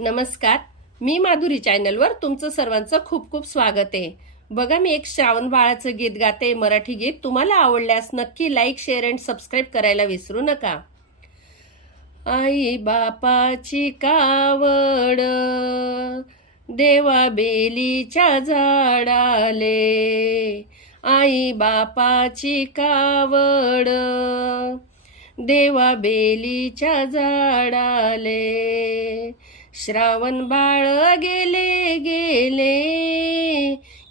नमस्कार. मी माधुरी चॅनलवर तुमचं सर्वांचं खूप खूप स्वागत आहे. बघा मी एक श्रावण बाळाचं गीत गाते मराठी गीत. तुम्हाला आवडल्यास नक्की लाईक शेअर अँड सबस्क्राईब करायला विसरू नका. आई बापाची कावड देवा बेलीच्या झाडाले. आई बापाची कावड देवा बेलीच्या झाडाले. श्रावण बाळ गेले गेले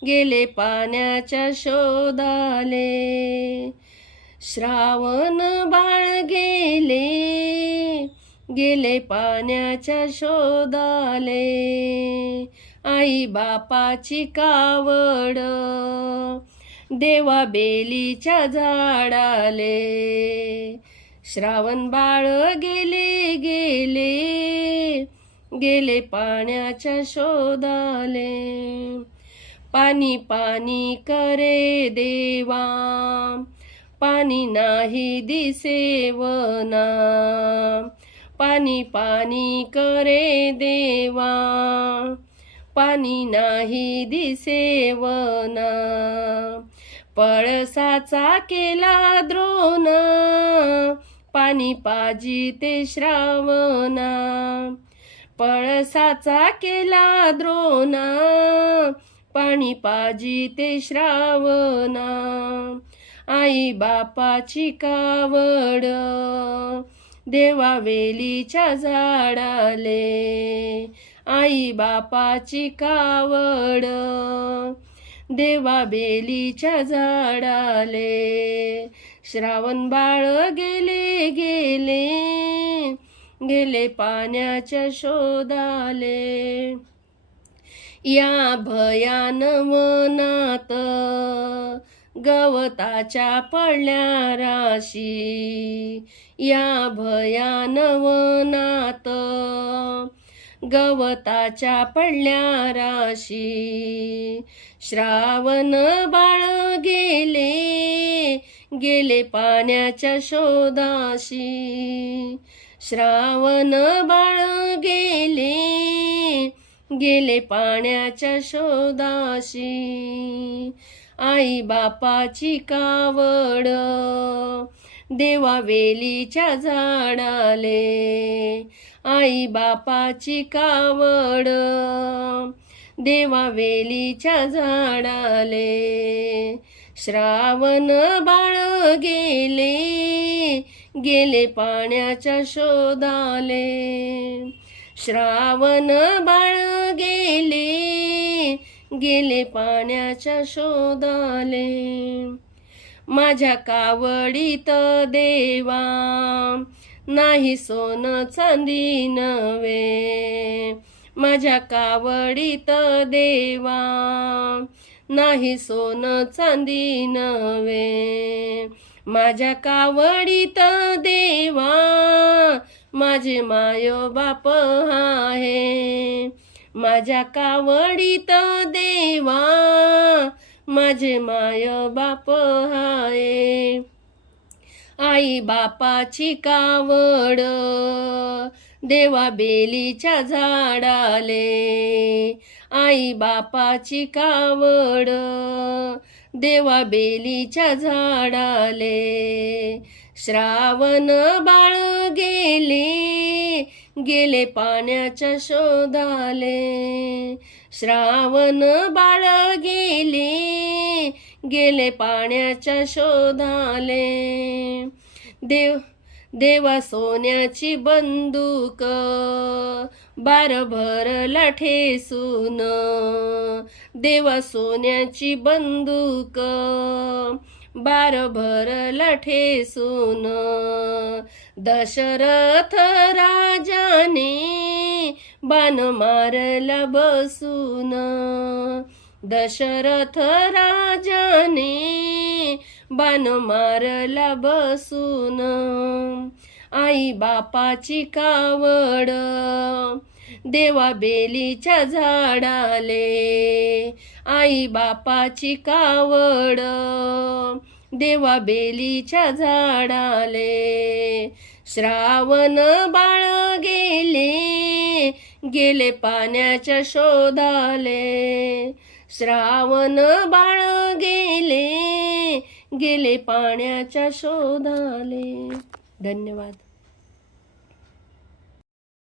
गेले पाण्याच्या शोधाले. श्रावण बाळ गेले गेले पाण्याच्या शोधाले. आई बापाची कावड देवा बेलीच्या झाडाले. श्रावण बाळ गेले गेले गेले पाण्याच्या शोधाले. पाणी पाणी करे देवा. पाणी नाही दिसेवना पाणी पाणी करे देवा. पाणी नाही दिसेवना पळसाचा केला द्रोण. पाणी पाजी ते श्रावणा. पळसाचा केला द्रोणा पाणी पाजी ते श्रावणा. आई बापाची कावड देवा वेलीच्या झाडाले. आई बापाची कावड देवा बेलीच्या झाडाले. श्रावण बाळ गेले गेले. गेले पाण्याच्या शोधाले. या भयान वनात गवताच्या पडल्या राशी. या भयान वनात गवताच्या पडल्या राशी. श्रावण बाळ गेले गेले पाण्याच्या शोधाशी. श्रावण बाळ गेले गेले पाण्याच्या शोधाशी. आई बापाची कावड देवा वेलीच्या झाडाले. आई बापाची कावड देवा वेलीच्या झाडाले. श्रावण बाळ गेले गेले पाण्याच्या शोधाले. श्रावण बाळ गेले गेले पाण्याच्या शोधाले. माझ्या कावडीत देवा नाही सोन चांदी नवे माझ्या कावडीत देवा नाही सोन चांदी नवे माझ्या कावडीत देवा माझे मायो बाप आहे. माझ्या कावडीत देवा माझे माय बाप आहे. आई बापाची कावड देवा बेलीच्या झाडाले. आई बापाची कावड देवा बेलीच्या झाडाले. श्रावण बाळ गेले गेले पाण्याच्या शोधाले. श्रावण बाळ गेले गेले पाण्याच्या शोधाले. देव देवा सोन्याची बंदूक बारभर भरला ठेसून देवा सोन्याची बंदूक बारभर भरला ठेसून दशरथ राजाने बाण मारला बसून. दशरथ राजाने बाण मारला बसून. आई बापाची कावड देवा बेलीच्या झाडाले. आई बापाची कावड देवा बेलीच्या झाडाले. श्रावण बाळ गेले गेले पाण्याच्या शोधाले. श्रावण बाळ गेले पाण्याच्या शोधाले. धन्यवाद.